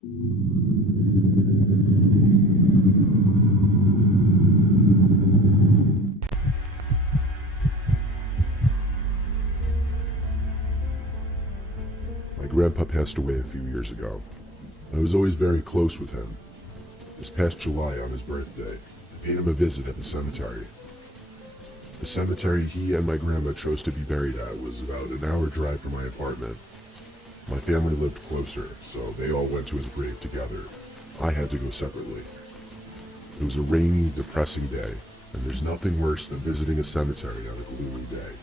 My grandpa passed away a few years ago. I was always very close with him. This past July on his birthday, I paid him a visit at the cemetery. The cemetery he and my grandma chose to be buried at was about an hour drive from my apartment. My family lived closer, so they all went to his grave together. I had to go separately. It was a rainy, depressing day, and there's nothing worse than visiting a cemetery on a gloomy day.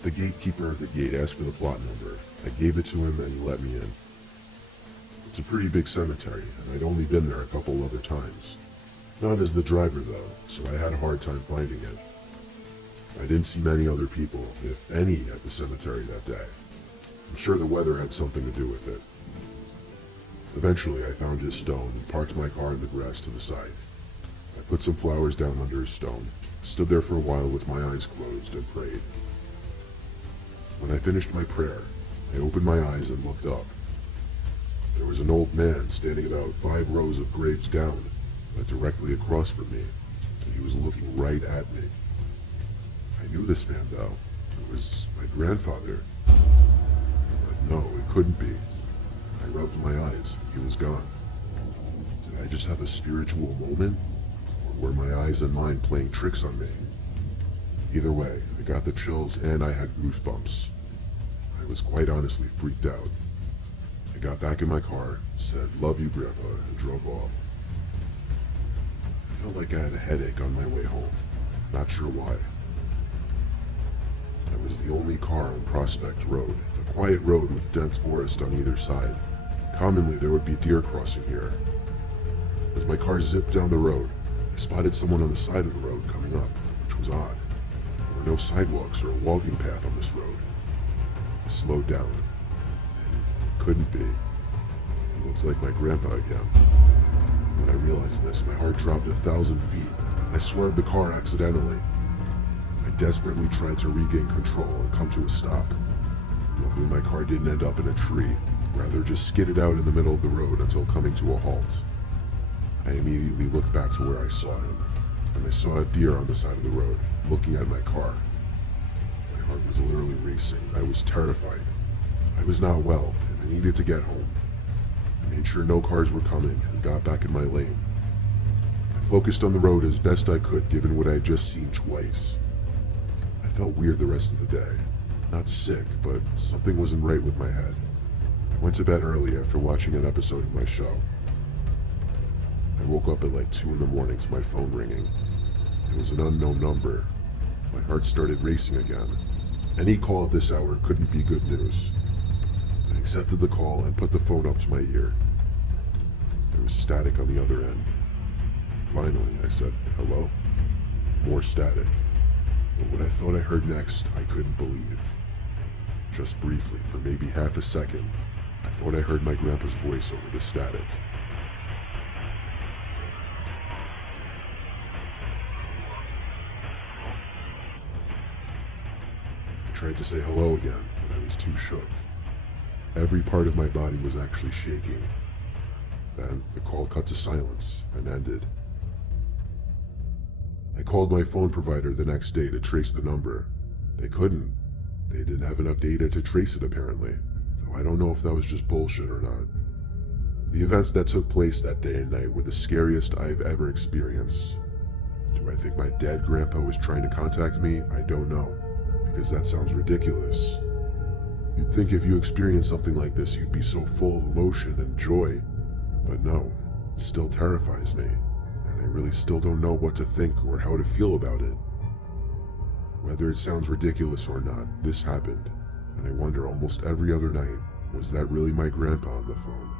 The gatekeeper at the gate asked for the plot number. I gave it to him and he let me in. It's a pretty big cemetery, and I'd only been there a couple other times. Not as the driver though, so I had a hard time finding it. I didn't see many other people, if any, at the cemetery that day. I'm sure the weather had something to do with it. Eventually I found his stone and parked my car in the grass to the side. I put some flowers down under his stone, stood there for a while with my eyes closed, and prayed. When I finished my prayer, I opened my eyes and looked up. There was an old man standing about 5 rows of graves down, but directly across from me, and he was looking right at me. I knew this man though. It was my grandfather. But no, it couldn't be. I rubbed my eyes. He was gone. Did I just have a spiritual moment? Or were my eyes and mind playing tricks on me? Either way, I got the chills and I had goosebumps. I was quite honestly freaked out. I got back in my car, said, "Love you, Grandpa," and drove off. I felt like I had a headache on my way home. Not sure why. I was the only car on Prospect Road, a quiet road with dense forest on either side. Commonly, there would be deer crossing here. As my car zipped down the road, I spotted someone on the side of the road coming up, which was odd. There were no sidewalks or a walking path on this road. I slowed down, and it couldn't be. It looked like my grandpa again. When I realized this, my heart dropped 1,000 feet. I swerved the car accidentally. I desperately tried to regain control and come to a stop. Luckily, my car didn't end up in a tree, rather just skidded out in the middle of the road until coming to a halt. I immediately looked back to where I saw him, and I saw a deer on the side of the road, looking at my car. My heart was literally racing. I was terrified. I was not well, and I needed to get home. I made sure no cars were coming and got back in my lane. I focused on the road as best I could given what I had just seen twice. I felt weird the rest of the day. Not sick, but something wasn't right with my head. I went to bed early after watching an episode of my show. I woke up at like 2 in the morning to my phone ringing. It was an unknown number. My heart started racing again. Any call at this hour couldn't be good news. I accepted the call and put the phone up to my ear. There was static on the other end. Finally, I said, "Hello?" More static. But what I thought I heard next, I couldn't believe. Just briefly, for maybe half a second, I thought I heard my grandpa's voice over the static. I tried to say hello again, but I was too shook. Every part of my body was actually shaking. Then the call cut to silence and ended. I called my phone provider the next day to trace the number. They couldn't. They didn't have enough data to trace it apparently, though I don't know if that was just bullshit or not. The events that took place that day and night were the scariest I've ever experienced. Do I think my dead grandpa was trying to contact me? I don't know, because that sounds ridiculous. You'd think if you experienced something like this, you'd be so full of emotion and joy. But no, it still terrifies me, and I really still don't know what to think or how to feel about it. Whether it sounds ridiculous or not, this happened, and I wonder almost every other night, was that really my grandpa on the phone?